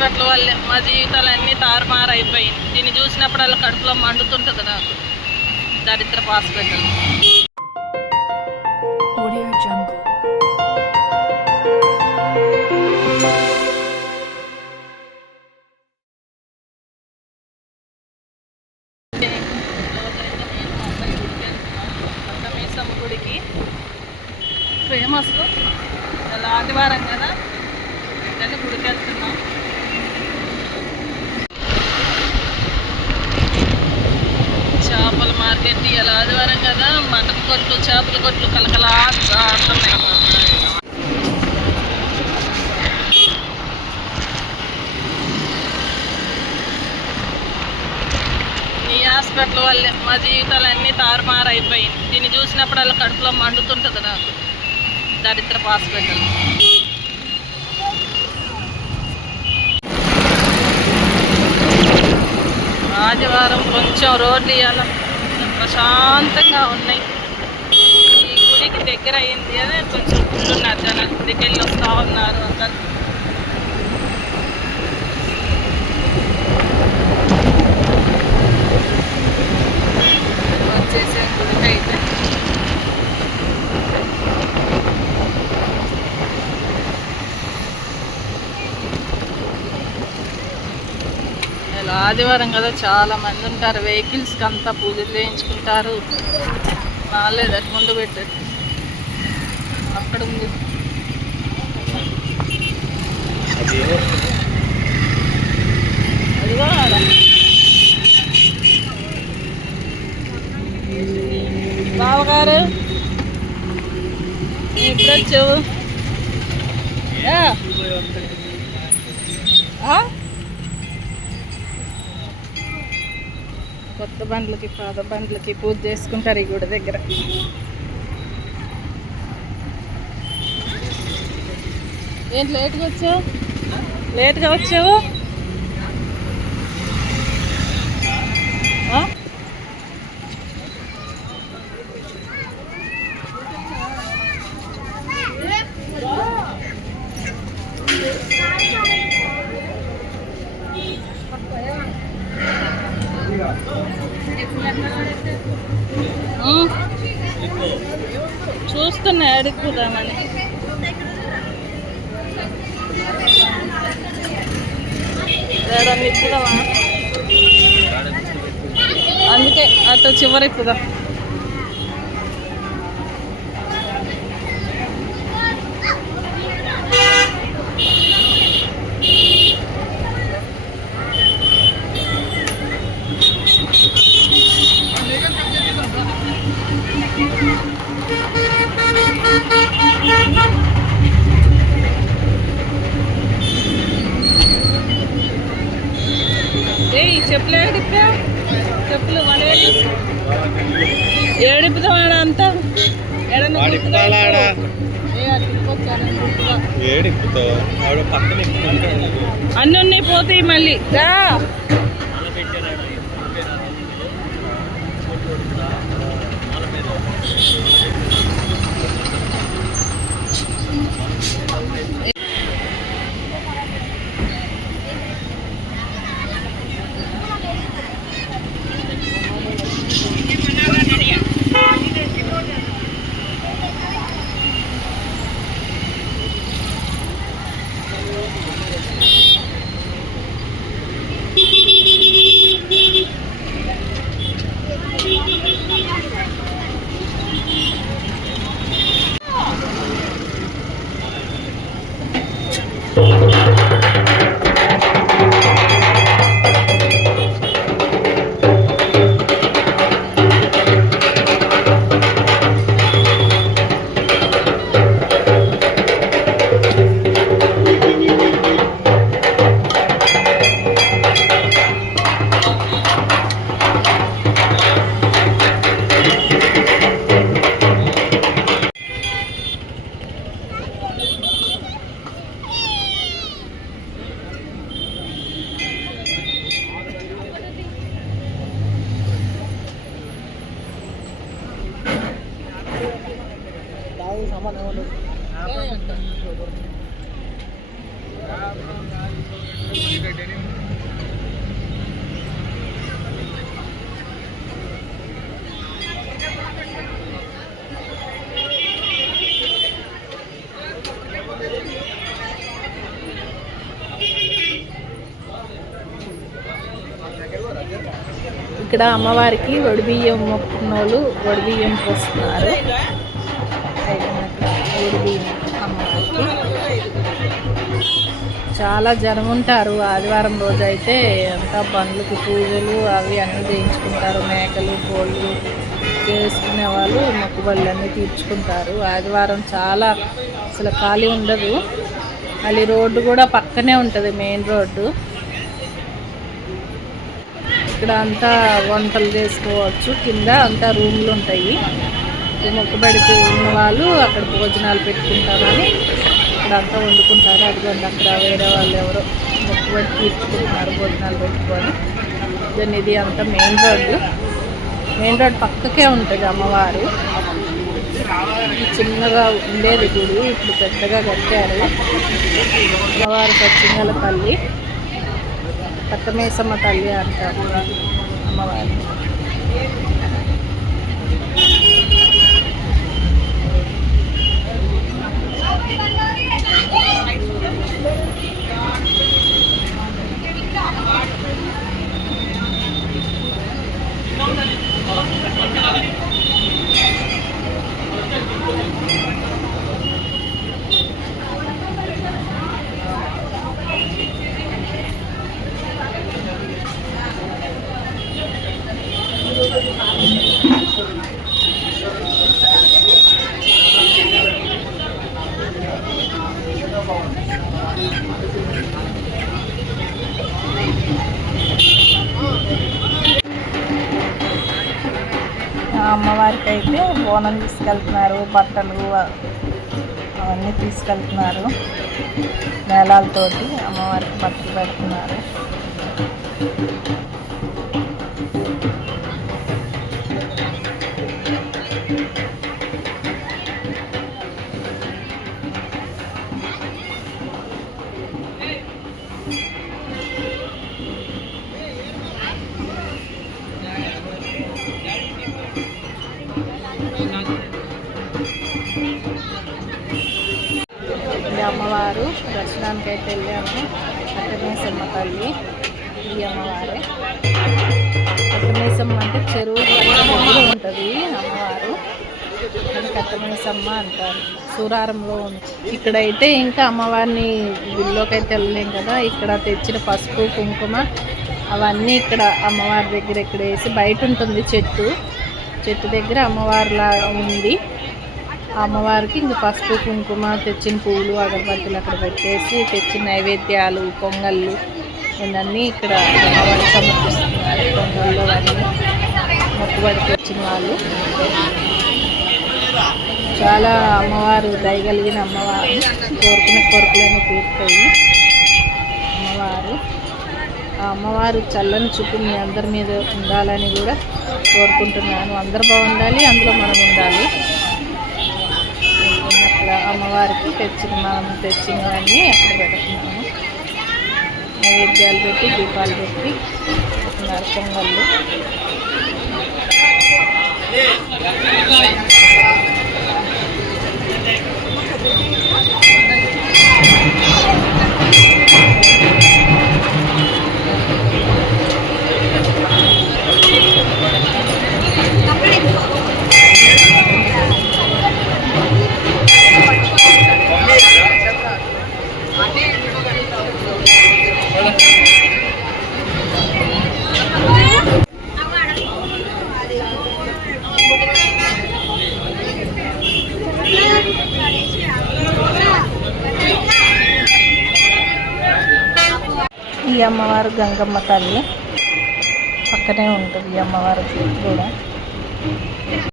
Hospital వల్లే మా జీవితాలన్నీ తారుమారైపోయింది. దీన్ని చూసినప్పుడల్లా కడుపులో మండుతుంటుంది నాకు. దరిద్ర హాస్పిటల్. గుడికి ఫేమస్ ఆదివారం కదా, వెంటనే గుడికి వెళ్తున్నాం. చేపల మార్కెట్ ఇలా ఆదివారం కదా, మటన్ కొట్లు చేపల కొట్లు కలకలా ఆడుతున్నాయి. ఈ హాస్పిటల్ వల్లే మా జీవితాలన్నీ తారుమారైపోయింది. దీన్ని చూసినప్పుడల్లా కడుపులో మండుతుంటుంది నాకు. దరిద్ర హాస్పిటల్. ఆదివారం కొంచెం రోడ్లు ఇవాళ ప్రశాంతంగా ఉన్నాయి. ఈ గుడికి దగ్గర అయింది అని కొంచెం ఫుల్ ఉన్నారు జనాలు. గుడికి వెళ్ళి వస్తూ ఉన్నారు అందరు. వచ్చేసే గుడికి అయితే ఆదివారం కదా, చాలా మంది ఉంటారు. వెహికల్స్కి అంతా పూజలు చేయించుకుంటారు. రాలేదు అటు ముందు పెట్టారు, అక్కడ ఉంది. అదిగో బావగారు ఎప్పుడు వచ్చావు? కొత్త బండ్లకి పాత బండ్లకి పూజ చేసుకుంటారు ఈ గుడి దగ్గర. ఏంటి లేట్గా వచ్చావు? లేట్గా వచ్చావు? చూస్తున్నా అడుగుదామని. ఇప్పుదామా? అందుకే అటు చివరి ఇప్పుదా. చెప్పులు ఏడిపా? చెప్పులు మన ఏడిపుతాం ఆడ అంతా. అన్నీ ఉన్నాయి, పోతాయి మళ్ళీ. सामान ఇక్కడ అమ్మవారికి వడిబియ్యం మొక్కున్నోళ్ళు వడిబియ్యం పోస్తున్నారు. వడిబియ్యం అమ్మవారికి చాలా జనం ఉంటారు. ఆదివారం రోజు అయితే అంతా బండ్లకి పూజలు అవి అన్నీ చేయించుకుంటారు. మేకలు కోళ్ళు చేసుకునే వాళ్ళు మొక్కుబళ్ళన్నీ తీర్చుకుంటారు. ఆదివారం చాలా అసలు ఖాళీ ఉండదు. మళ్ళీ రోడ్డు కూడా పక్కనే ఉంటుంది, మెయిన్ రోడ్డు. ఇక్కడ అంతా వంటలు చేసుకోవచ్చు. కింద అంతా రూమ్లు ఉంటాయి. మొక్కుబడికి ఉన్న వాళ్ళు అక్కడ భోజనాలు పెట్టుకుంటారని ఇక్కడ అంతా వండుకుంటారు. అదిగోండి అక్కడ వేరే వాళ్ళు ఎవరో మొక్కుబడి తీర్చుకుంటున్నారు భోజనాలు పెట్టుకొని. దాన్ని ఇది అంతా మెయిన్ రోడ్డు పక్కకే ఉంటుంది అమ్మవారు. చిన్నగా ఉండేది గుడి, ఇప్పుడు పెద్దగా కట్టారు. అమ్మవారు పచ్చిమల తల్లి, కట్టమేసమ్మ తల్లి అంటారు అమ్మవారు. అమ్మవారికి అయితే బోనం తీసుకెళ్తున్నారు, బట్టలు అవన్నీ తీసుకెళ్తున్నారు. మేళాలతోటి అమ్మవారికి బట్టలు పెడుతున్నారు. అమ్మవారు దర్శనానికి అయితే వెళ్ళాము. కట్టమేసమ్మ తల్లి ఈ అమ్మవారే. కట్టమేసమ్మ అంటే చెరువు దగ్గర ఉంటుంది అమ్మవారు. కట్టమేసమ్మ అంటారు. సూరారంలో ఉంది. ఇక్కడైతే ఇంకా అమ్మవారిని గుళ్ళోకి అయితే వెళ్ళలేం కదా. ఇక్కడ తెచ్చిన పసుపు కుంకుమ అవన్నీ ఇక్కడ అమ్మవారి దగ్గర ఇక్కడ వేసి బయట ఉంటుంది. చెట్టు దగ్గర అమ్మవారిలా ఉంది. అమ్మవారికి ఇంక పసుపు కుంకుమ తెచ్చిన పూలు అగరబత్తులు అక్కడ పెట్టేసి తెచ్చిన నైవేద్యాలు పొంగళ్ళు ఇవన్నీ ఇక్కడ అమ్మవారికి సమర్పిస్తున్నారు. పొంగళ్ళు అన్నీ మొక్కుబడి తెచ్చిన వాళ్ళు. చాలా అమ్మవారు దయగలిగిన అమ్మవారు, కోరుకున్న కోరికలను తీరుతాయి అమ్మవారు. ఆ అమ్మవారు చల్లని చూపు మీ అందరి మీద ఉండాలని కూడా కోరుకుంటున్నాను. అందరు బాగుండాలి, అందులో మనం ఉండాలి. అట్లా అమ్మవారికి మనం తెచ్చినవన్నీ అక్కడ పెడుతున్నాము. నైవేద్యాలు పెట్టి దీపాలు పెట్టి పెడుతున్నారు. పొంగళ్ళు ఈ అమ్మవారు గంగమ్మ తల్లి పక్కనే ఉంటుంది. ఈ అమ్మవారు కూడా